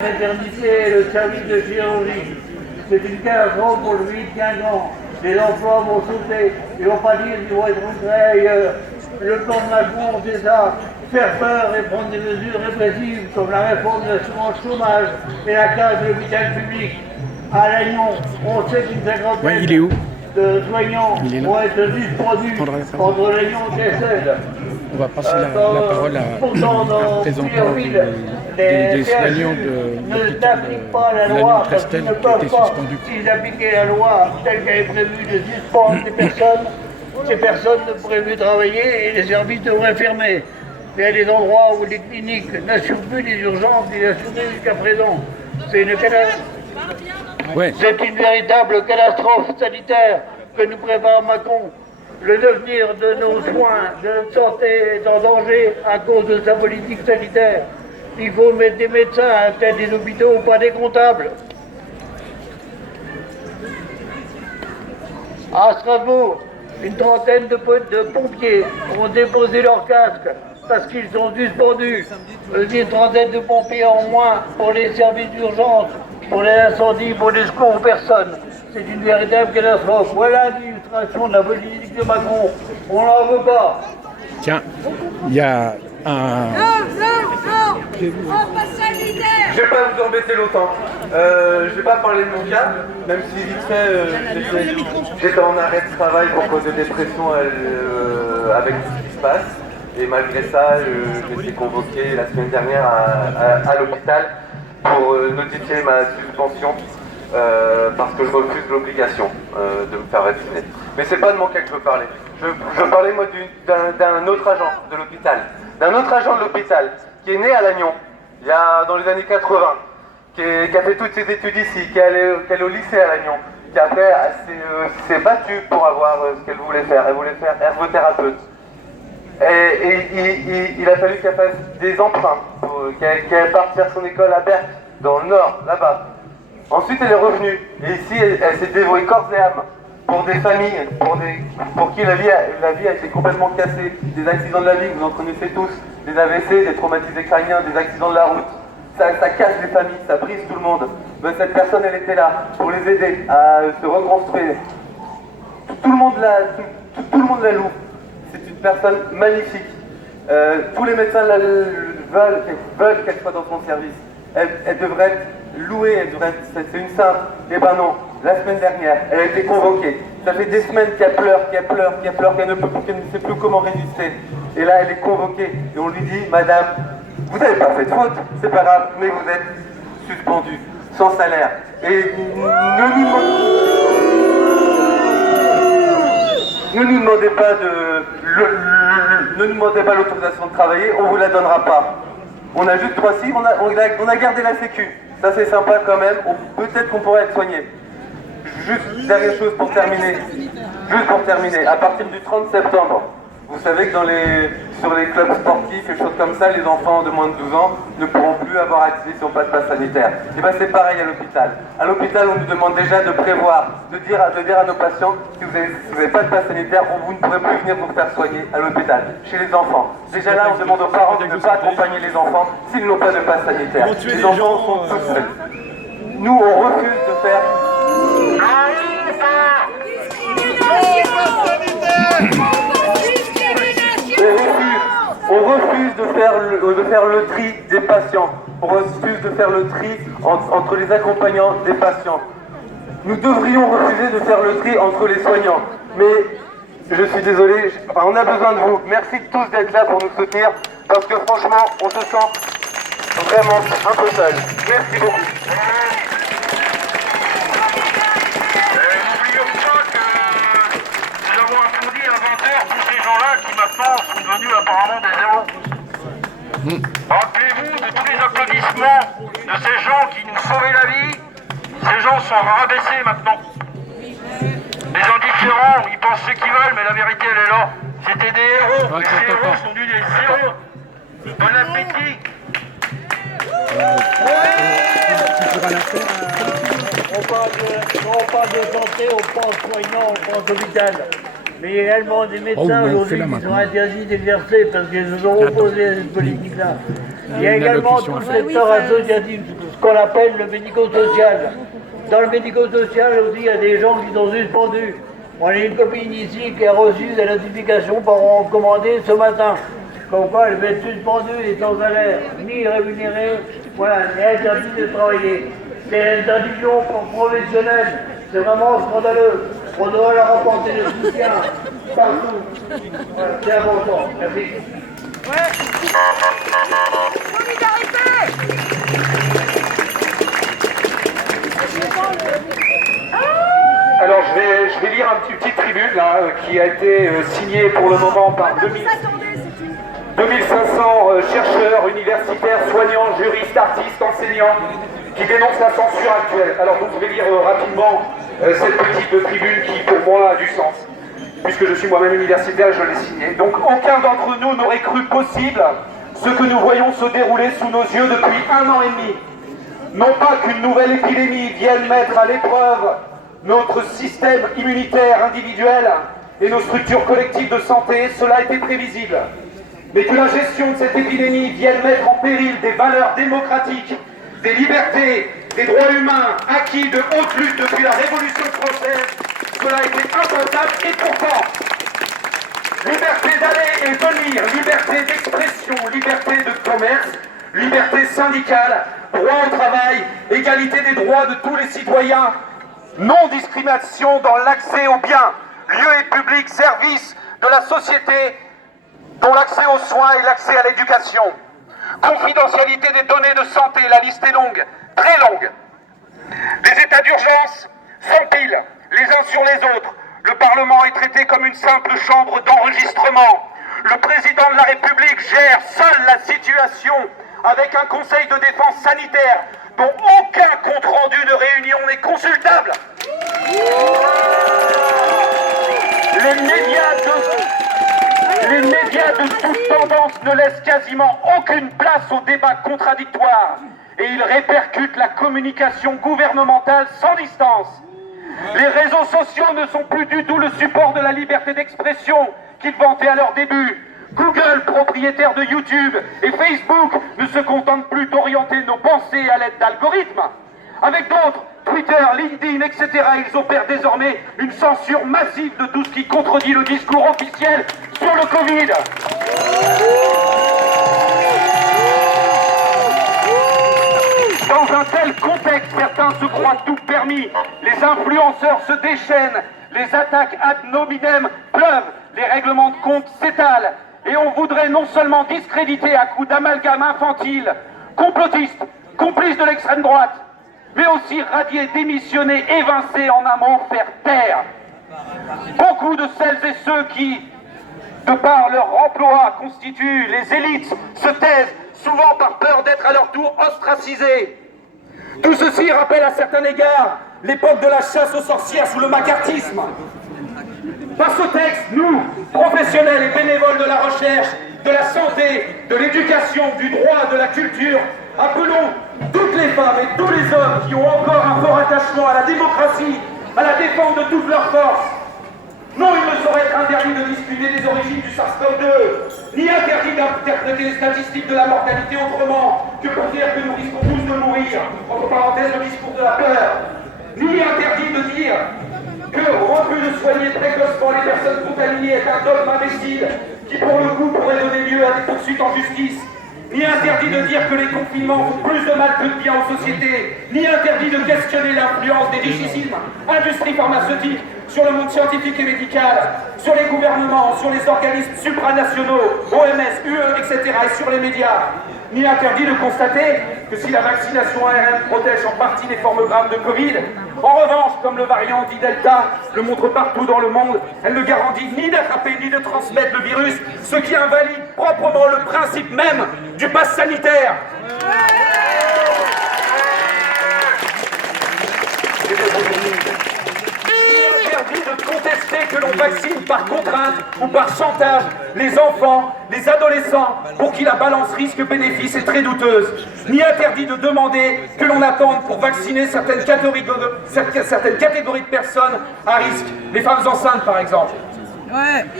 Maternité, le service de chirurgie, c'est une catastrophe pour le 8-15 ans. Les emplois vont sauter, ils vont pas dire qu'ils vont être recréés ailleurs. Le plan de Macron, c'est ça, faire peur et prendre des mesures répressives comme la réforme de l'assurance chômage et la casse de l'hôpital public. À Lannion, on sait qu'une cinquantaine de soignants vont être suspendus entre Lannion et Kessel. On va passer la parole à un représentant des soignants ne n'appliquent pas la loi parce qu'ils ne peuvent pas. S'ils appliquaient la loi telle qu'elle est prévue de suspendre ces personnes ne pourraient plus travailler et les services devraient fermer. Il y a des endroits où les cliniques n'assurent plus les urgences qu'ils assuraient jusqu'à présent. C'est une catastrophe. Ouais. C'est une véritable catastrophe sanitaire que nous prépare Macron. Le devenir de nos soins de notre santé est en danger à cause de sa politique sanitaire. Il faut mettre des médecins à la tête des hôpitaux, pas des comptables. À Strasbourg, une trentaine de pompiers ont déposé leur casque parce qu'ils sont suspendus. Une trentaine de pompiers en moins pour les services d'urgence, pour les incendies, pour les secours aux personnes. C'est une véritable catastrophe. Voilà l'illustration de la politique de Macron. On n'en veut pas. Tiens, il y a un... Non, passe sanitaire. Je vais pas vous embêter longtemps. Je vais pas parler de mon cas, même si vite fait j'étais en arrêt de travail pour cause de dépression avec tout ce qui se passe. Et malgré ça, j'ai été convoqué la semaine dernière à l'hôpital pour notifier ma suspension parce que je refuse l'obligation de me faire vacciner. Mais c'est pas de mon cas que je veux parler. Je parlais moi d'un autre agent de l'hôpital. D'un autre agent de l'hôpital qui est né à Lannion, dans les années 80, qui a fait toutes ses études ici, qui est allé au lycée à Lannion, qui après s'est battue pour avoir ce qu'elle voulait faire. Elle voulait faire ergothérapeute. Et il a fallu qu'elle fasse des emprunts, qu'elle parte faire son école à Berck, dans le nord, là-bas. Ensuite, elle est revenue. Et ici, elle s'est dévouée corps et âme pour des familles, pour qui la vie a été complètement cassée. Des accidents de la vie, vous en connaissez tous. Des AVC, des traumatisés crâniens, des accidents de la route. Ça casse les familles, ça brise tout le monde. Mais cette personne, elle était là pour les aider à se reconstruire. Tout le monde la loue. C'est une personne magnifique. Tous les médecins veulent qu'elle soit dans son service. Elle devrait être louée, c'est une sainte. Eh ben non, la semaine dernière, elle a été convoquée. Ça fait des semaines qu'elle pleure, qu'elle ne sait plus comment résister. Et là, elle est convoquée et on lui dit, Madame, vous n'avez pas fait de faute, c'est pas grave, mais vous êtes suspendue, sans salaire. Et ne nous demandez pas l'autorisation de travailler, on vous la donnera pas. On a juste 3 cibles, on a gardé la sécu. Ça c'est sympa quand même, peut-être qu'on pourrait être soigné. Juste dernière chose pour terminer. À partir du 30 septembre, vous savez que sur les clubs sportifs et choses comme ça, les enfants de moins de 12 ans ne pourront plus avoir accès si on pas de passe sanitaire. Et bien c'est pareil à l'hôpital. À l'hôpital, on nous demande déjà de prévoir, de dire à nos patients, si vous n'avez pas de passe sanitaire, vous ne pourrez plus venir vous faire soigner à l'hôpital, chez les enfants. Déjà là, on demande aux parents de ne pas accompagner les enfants s'ils n'ont pas de passe sanitaire. Les enfants sont tous seuls. Nous, on refuse de faire... On refuse de faire le tri des patients. On refuse de faire le tri entre les accompagnants des patients. Nous devrions refuser de faire le tri entre les soignants. Mais je suis désolé, on a besoin de vous. Merci tous d'être là pour nous soutenir. Parce que franchement, on se sent vraiment un peu seul. Merci beaucoup. Qui maintenant sont devenus apparemment des héros. Rappelez-vous de tous les applaudissements de ces gens qui nous sauvaient la vie. Ces gens sont rabaissés maintenant. Les indifférents, ils pensent ce qu'ils veulent, mais la vérité elle est là. C'était des héros. Ces héros sont devenus des héros. Bon appétit. On parle de santé, on pense soignant, on pense hôpital. Mais il y a également des médecins aujourd'hui qui sont interdits d'exercer parce qu'ils se sont opposés à cette politique-là. Il y a également tout le secteur associatif. ce qu'on appelle le médico-social. Dans le médico-social aussi, il y a des gens qui sont suspendus. On a une copine ici qui a reçu des notifications par recommandé ce matin. Comme quoi elle va être suspendue et sans salaire, ni rémunérée, voilà, elle est interdite de travailler. C'est une interdiction professionnelle, c'est vraiment scandaleux. On doit leur apporter le soutien partout. Voilà, c'est important. Merci. Alors je vais lire une petite tribune là, qui a été signée pour le moment par 2500 chercheurs, universitaires, soignants, juristes, artistes, enseignants qui dénoncent la censure actuelle. Alors donc je vais lire rapidement cette petite tribune qui pour moi a du sens. Puisque je suis moi-même universitaire, je l'ai signée. Donc aucun d'entre nous n'aurait cru possible ce que nous voyons se dérouler sous nos yeux depuis 1 an et demi. Non pas qu'une nouvelle épidémie vienne mettre à l'épreuve notre système immunitaire individuel et nos structures collectives de santé, cela était prévisible. Mais que la gestion de cette épidémie vienne mettre en péril des valeurs démocratiques, des libertés, des droits humains acquis de haute lutte depuis la Révolution française, cela était impensable et pourtant, liberté d'aller et venir, liberté d'expression, liberté de commerce, liberté syndicale, droit au travail, égalité des droits de tous les citoyens, non-discrimination dans l'accès aux biens, lieux et publics, services de la société, dont l'accès aux soins et l'accès à l'éducation. Confidentialité des données de santé, la liste est longue, très longue. Les états d'urgence s'empilent les uns sur les autres. Le Parlement est traité comme une simple chambre d'enregistrement. Le président de la République gère seul la situation avec un conseil de défense sanitaire dont aucun compte-rendu de réunion n'est consultable. Les médias de toute tendance ne laissent quasiment aucune place au débat contradictoire et ils répercutent la communication gouvernementale sans distance. Les réseaux sociaux ne sont plus du tout le support de la liberté d'expression qu'ils vantaient à leur début. Google, propriétaire de YouTube, et Facebook ne se contentent plus d'orienter nos pensées à l'aide d'algorithmes. Avec d'autres, Twitter, LinkedIn, etc., ils opèrent désormais une censure massive de tout ce qui contredit le discours officiel sur le Covid. Dans un tel contexte, certains se croient tout permis. Les influenceurs se déchaînent, les attaques ad nominem pleuvent, les règlements de compte s'étalent. Et on voudrait non seulement discréditer à coups d'amalgame infantile, complotistes, complices de l'extrême droite, mais aussi radier, démissionner, évincer, en un mot, faire taire. Beaucoup de celles et ceux qui, de par leur emploi, constituent les élites, se taisent, souvent par peur d'être à leur tour ostracisés. Tout ceci rappelle à certains égards l'époque de la chasse aux sorcières sous le macartisme. Par ce texte, nous, professionnels et bénévoles de la recherche, de la santé, de l'éducation, du droit, de la culture, appelons toutes les femmes et tous les hommes qui ont encore un fort attachement à la démocratie, à la défense de toutes leurs forces. Non, il ne saurait être interdit de discuter des origines du SARS-CoV-2, ni interdit d'interpréter les statistiques de la mortalité autrement que pour dire que nous risquons tous de mourir, entre parenthèses le discours de la peur, ni interdit de dire que refus de soigner précocement les personnes contaminées est un dogme imbécile qui pour le coup pourrait donner lieu à des poursuites en justice, ni interdit de dire que les confinements font plus de mal que de bien aux sociétés, ni interdit de questionner l'influence des richismes, industries pharmaceutiques, sur le monde scientifique et médical, sur les gouvernements, sur les organismes supranationaux, OMS, UE, etc., et sur les médias. Ni interdit de constater que si la vaccination ARN protège en partie les formes graves de Covid, en revanche, comme le variant dit Delta le montre partout dans le monde, elle ne garantit ni d'attraper ni de transmettre le virus, ce qui invalide proprement le principe même du pass sanitaire. Interdit de contester que l'on vaccine par contrainte ou par chantage les enfants, les adolescents, pour qui la balance risque-bénéfice est très douteuse. Ni interdit de demander que l'on attende pour vacciner certaines catégories de personnes à risque, les femmes enceintes par exemple.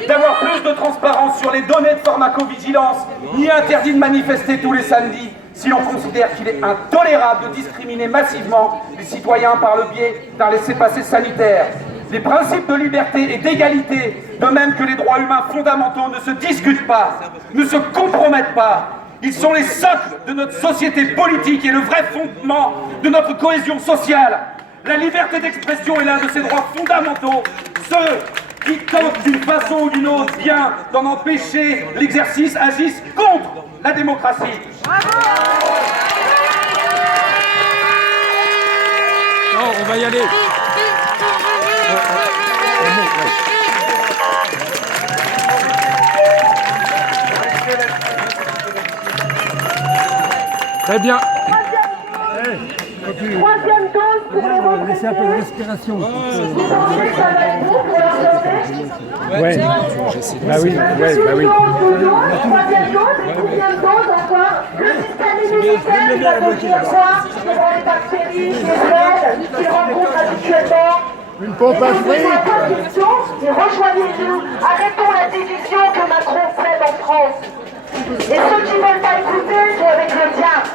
D'avoir plus de transparence sur les données de pharmacovigilance, ni interdit de manifester tous les samedis si l'on considère qu'il est intolérable de discriminer massivement les citoyens par le biais d'un laissez-passer sanitaire. Les principes de liberté et d'égalité, de même que les droits humains fondamentaux, ne se discutent pas, ne se compromettent pas. Ils sont les socles de notre société politique et le vrai fondement de notre cohésion sociale. La liberté d'expression est l'un de ces droits fondamentaux. Ceux qui tentent d'une façon ou d'une autre bien d'en empêcher l'exercice agissent contre la démocratie. Non, on va y aller. Très bien. Troisième dose pour les retraités. Laissez un peu de respiration. Vous pensez que ça va être bon pour leur santé? Ouais. Bah oui, ouais, bah oui. Troisième dose et combien de doses encore? Le système immunitaire va devenir quoi devant les bactéries, les aides qu'ils rencontrent habituellement? Une pompe à fric. Et rejoignez-nous. Arrêtons la division que Macron fait en France. Et ceux qui ne veulent pas écouter sont avec le diable.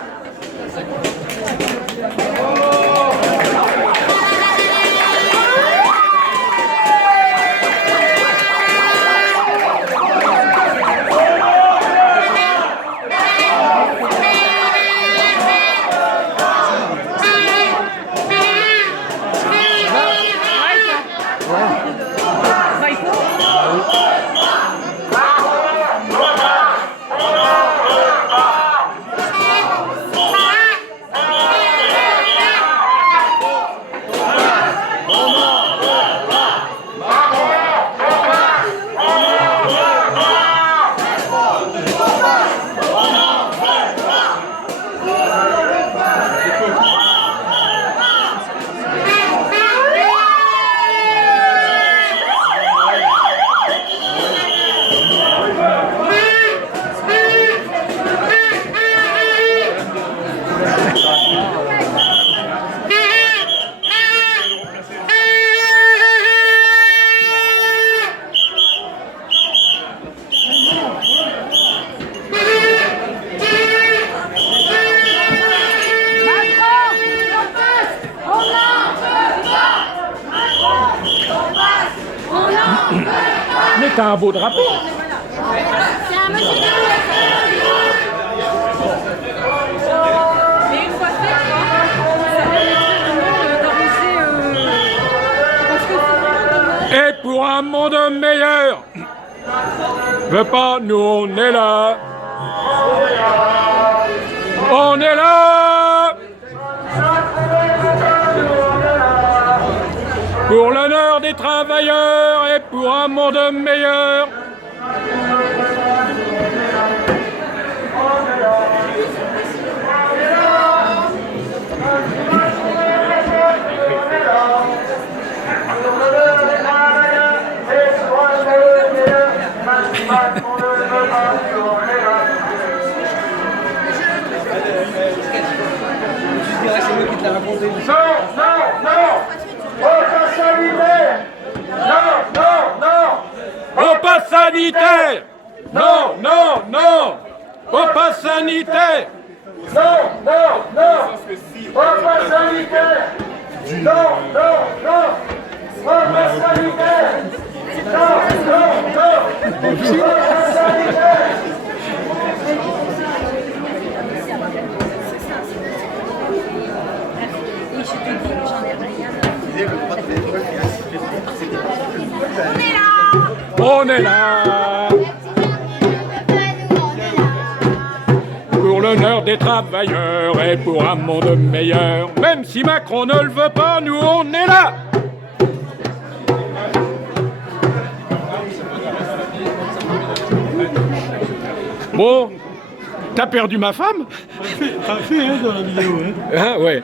Mais t'as un beau drapeau. C'est un monsieur de mais une fois fait, ça permettrait d'arroser Et pour un monde meilleur. Veux pas, nous on est là. On est là. Pour l'honneur des travailleurs et pour un monde meilleur. Au pass sanitaire! Non, non, non! Au pass sanitaire! Non, non, non! Au pass sanitaire! Non, non, non! Au pass sanitaire! Non, non, non! Au pass sanitaire! On est là! Pour l'honneur des travailleurs et pour un monde meilleur. Même si Macron ne le veut pas, nous on est là! Bon, t'as perdu ma femme? T'as fait, hein, dans la vidéo, hein. Hein, ouais.